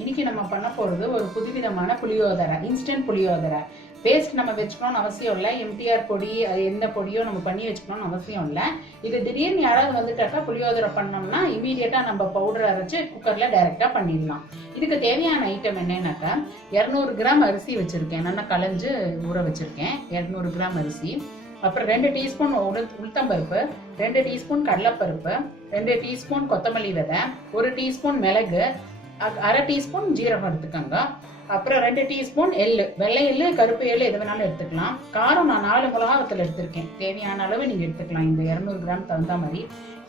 இன்னைக்கு நம்ம பண்ண போகிறது ஒரு புதுவிதமான புளியோதரை, இன்ஸ்டன்ட் புளியோதரை. பேஸ்ட் நம்ம வச்சுக்கணும்னு அவசியம் இல்லை. எம்டிஆர் பொடி எந்த பொடியோ நம்ம பண்ணி வச்சுக்கணும்னு அவசியம் இல்லை. இது திடீர்னு யாராவது வந்துட்டாக்கா புளியோதரை பண்ணோம்னா இமீடியட்டாக நம்ம பவுடர் அரைச்சி குக்கரில் டைரெக்டாக பண்ணிடலாம். இதுக்கு தேவையான ஐட்டம் என்னன்னாக்கா 200 கிராம் அரிசி வச்சுருக்கேன், நல்லா களைஞ்சு ஊற வச்சுருக்கேன். 200 கிராம் அரிசி, அப்புறம் 2 டீஸ்பூன் உளுத்தம்பருப்பு, 2 டீஸ்பூன் கடலைப்பருப்பு, 2 டீஸ்பூன் கொத்தமல்லி விதை, 1 டீஸ்பூன் மிளகு, 1/2 டீஸ்பூன் ஜீரகம் எடுத்துக்கோங்க. அப்புறம் 2 டீஸ்பூன் எள்ளு, வெள்ளை எள்ளு கருப்பு எள்ளு எது வேணாலும் எடுத்துக்கலாம். காரம் நான் 4 மிளகாவத்தில் எடுத்திருக்கேன், தேவையான அளவு நீங்கள் எடுத்துக்கலாம். இந்த 200 கிராம் தகுந்த மாதிரி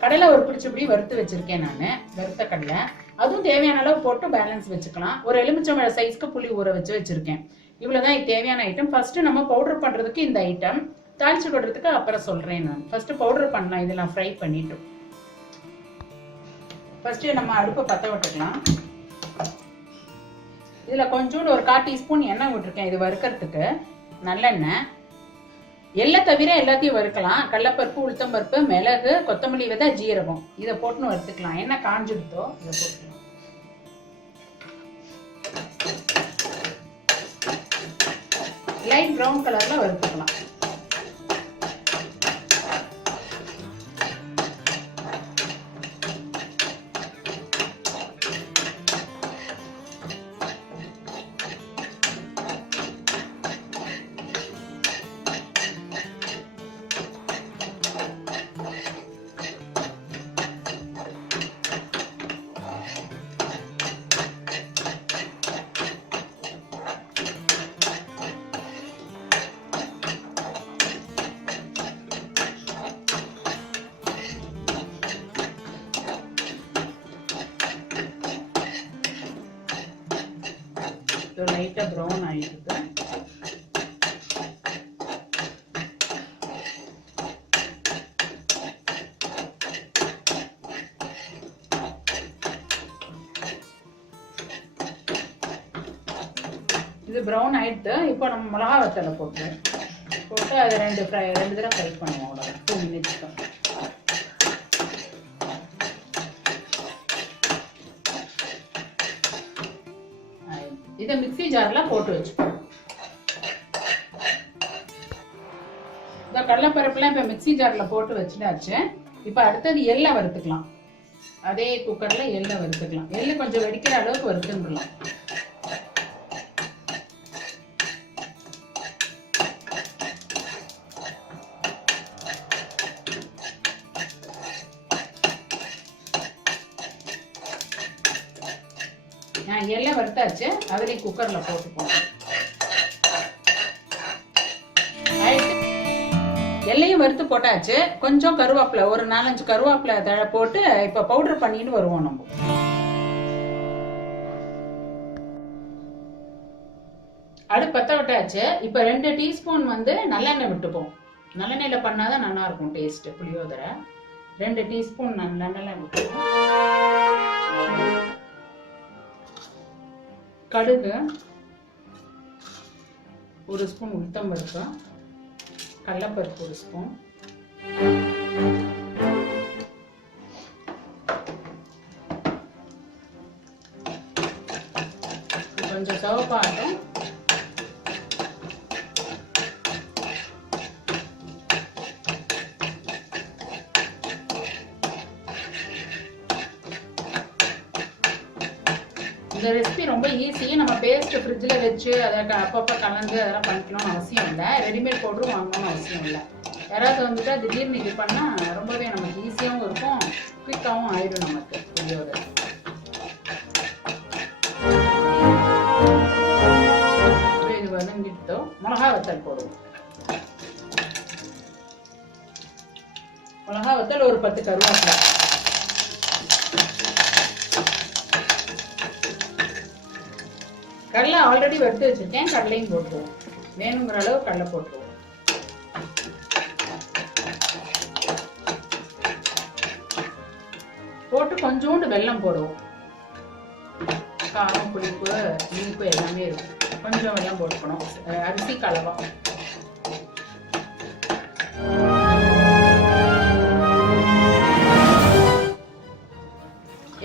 கடலை ஒரு பிடிச்சபடி வறுத்து வச்சிருக்கேன் நான், வறுத்த கடலை, அதுவும் தேவையான அளவு போட்டு பேலன்ஸ் வச்சுக்கலாம். ஒரு எலுமிச்சம்பழ சைஸ்க்கு புளி ஊற வச்சிருக்கேன். இவ்வளோதான் இது தேவையான ஐட்டம். ஃபர்ஸ்ட் நம்ம பவுடர் பண்ணுறதுக்கு இந்த ஐட்டம், தாளிச்சு கொடுறதுக்கு அப்புறம் சொல்றேன். நான் ஃபர்ஸ்ட் பவுடர் பண்ணலாம். இதெல்லாம் ஃப்ரை பண்ணிட்டு ஃபர்ஸ்ட் நம்ம அடுப்பை பற்ற விட்டுக்கலாம். இதுல கொஞ்சோண்டு ஒரு 1/4 டீஸ்பூன் எண்ணெய் விட்டுருக்கேன். இது வறுக்கிறதுக்கு நல்லெண்ணெய். எள்ளை தவிர எல்லாத்தையும் வறுக்கலாம். கடலைப்பருப்பு, உளுத்தம்பருப்பு, மிளகு, கொத்தமல்லி விதை, ஜீரகம் இதை போட்டுன்னு வறுத்துக்கலாம். எண்ணெய் காஞ்சிடுத்தோ இதை போட்டுக்கலாம். லைட் ப்ரௌன் கலர்ல வறுத்துக்கலாம். லைட்டா ப்ரௌன் ஆயிடுது. இது ப்ரௌன் ஆயிடுது. இப்போ நம்ம மிளகா வத்தலை போட்டு அதை 2 தடவை ஃப்ரை பண்ணுவோம். அவ்வளோ 2 மினிட்ஸ் தான். இதை மிக்ஸி ஜார்ல போட்டு வச்சுக்கோம். இந்த கடலைப்பருப்புலாம் இப்போ மிக்ஸி ஜார்ல போட்டு வச்சுட்டாச்சு. இப்போ அடுத்தது எள்ளை வறுத்துக்கலாம். அதே குக்கர்ல எள்ளை வறுத்துக்கலாம். எள்ளு கொஞ்சம் வெடிக்கிற அளவுக்கு வறுத்துக்கலாம். எல்லாம் வறுத்தாச்சு. அவரை குக்கர்ல போட்டுப்போம். எல்லையும் வறுத்து போட்டாச்சு. கொஞ்சம் கருவேப்பிலை, ஒரு 4-5 கருவேப்பிலை தழை போட்டு இப்ப பவுடர் பண்ணிட்டு வருவோம். நம்ம அடுப்பு பத்த விட்டாச்சு. இப்ப 2 டீஸ்பூன் நல்லெண்ணெய் விட்டுப்போம். நல்லெண்ணெயில பண்ணாதான் நல்லா இருக்கும் டேஸ்ட் புளியோதரை. 2 டீஸ்பூன் நல்லெண்ணெய் விட்டுப்போம். கடுகு, 1 ஸ்பூன் உளுத்தம்பருப்பு, கடலைப்பருப்பு 1 ஸ்பூன், கொஞ்சம் சிவப்பாட்டம், இந்த ரெசிபி ரொம்ப ஈஸி. நம்ம பேஸ்ட் ஃப்ரிட்ஜில் வச்சு அதை அப்பப்போ கலந்து அதெல்லாம் பண்ணிக்கணும்னு அவசியம் இல்லை. ரெடிமேட் பவுடரும் வாங்கணும்னு அவசியம் இல்லை. யாராவது வந்துட்டா திடீர்னு இது பண்ணால் ரொம்பவே நமக்கு ஈஸியாகவும் இருக்கும், குயிக்காகவும் ஆயிடும் நமக்கு புளியோதரை. இது வதங்கிட்டோ மிளகா வத்தல் போடுவோம். மிளகா வத்தல் ஒரு 10 கருவேப்பிலை, கடலை ஆல்ரெடி வறுத்து வச்சிருக்கேன். கடலையும் போட்டுருவோம். வேணுங்கிற அளவு கடலை போட்டுருவோம். போட்டு கொஞ்சோண்டு வெல்லம் போடுவோம். காரம், புளிப்பு, இனிப்பு எல்லாமே இருக்கும். கொஞ்சம் வெல்லம் போட்டுக்கணும். அரிசி கலவா.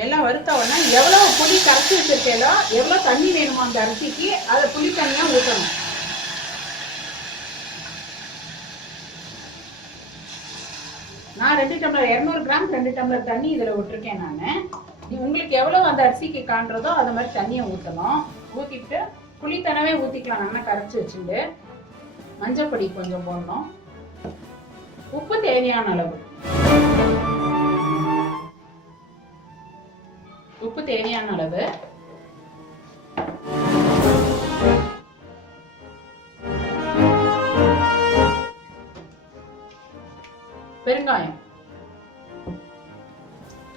எல்லாம் வறுத்த உடனே எவ்வளவு புளி கரைச்சி வச்சிருக்கேனோ எவ்வளவு தண்ணி வேணுமோ அந்த அரிசிக்கு அதை புளி தண்ணியா ஊற்றணும். நான் 2 டம்ளர் 200 கிராம் 2 டம்ளர் தண்ணி இதுல விட்டுருக்கேன் நான். உங்களுக்கு எவ்வளவு அந்த அரிசிக்கு காண்றதோ அது மாதிரி தண்ணியை ஊற்றணும். ஊற்றிட்டு புளித்தனவே ஊற்றிக்கலாம். நல்லா கரைச்சி வச்சுட்டு மஞ்சள் பொடி கொஞ்சம் போடணும். உப்பு தேவையான அளவு, உப்பு தேவையான அளவு, பெருங்காயம்,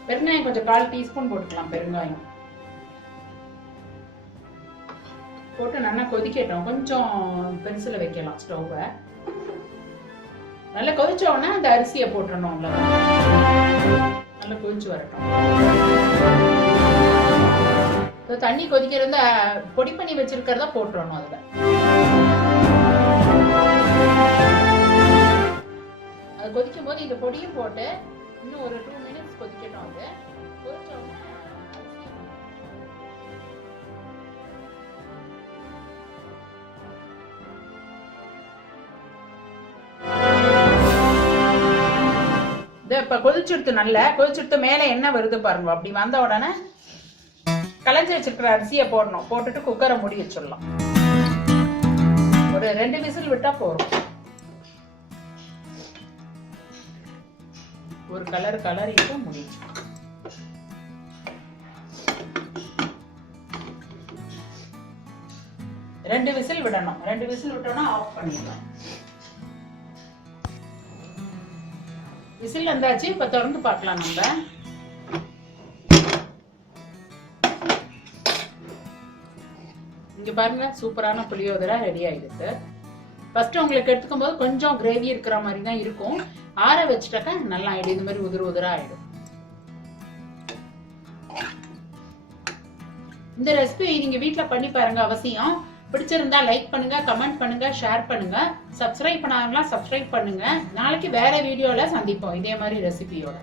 பெருங்காயம் கொஞ்சம் 1/4 டீஸ்பூன் போட்டுக்கலாம். பெருங்காயம் போட்டு நல்லா கொதிக்கட்டும். கொஞ்சம் பெருசுல வைக்கலாம் ஸ்டவ்வை. நல்லா கொதிச்ச உடனே அந்த அரிசியை போட்டுறணும். நல்லா கொதிச்சு வரட்டும். தண்ணி கொதிக்கிறத பொடி பண்ணி வச்சிருக்கிறத போட்டுறணும். அதுல அது கொதிக்கும் போது இந்த பொடியும் போட்டு இன்னும் ஒரு 2 மினிட்ஸ் கொதிக்கட்டும். அது கொதிச்ச உடனே இப்ப கொதிச்சுடுத்து, நல்லா கொதிச்சுடுத்து மேல என்ன வருது பாருங்க. அப்படி வந்த உடனே கலைஞ்சி வச்சிருக்கிற அரிசியை போடணும். போட்டுட்டு குக்கரை மூடி வச்சிடலாம். ஒரு 2 விசில் விட்டா போறோம். ஒரு கலரிட்டு முடிச்சு 2 விசில் விடணும். 2 விசில் விட்டோம்னா ஆஃப் பண்ணிடலாம். விசில் வந்தாச்சு. இப்ப திறந்து பார்க்கலாம். நம்ம இங்க பாருங்க, சூப்பரான புளியோதரை ரெடி ஆயிடுது. ஃபர்ஸ்ட் உங்களுக்கு எடுத்துக்கும் போது கொஞ்சம் கிரேவி இருக்கிற மாதிரி தான் இருக்கும். ஆற வச்சுட்டாக்கா நல்லா ஆயிடும். இது மாதிரி உதிர உதிரா ஆயிடும். இந்த ரெசிபி நீங்க வீட்டுல பண்ணி பாருங்க அவசியம். பிடிச்சிருந்தா லைக் பண்ணுங்க, கமெண்ட் பண்ணுங்க, ஷேர் பண்ணுங்க. சப்ஸ்கிரைப் பண்ணாதவங்களா சப்ஸ்கிரைப் பண்ணுங்க. நாளைக்கு வேற வீடியோல சந்திப்போம் இதே மாதிரி ரெசிபியோட.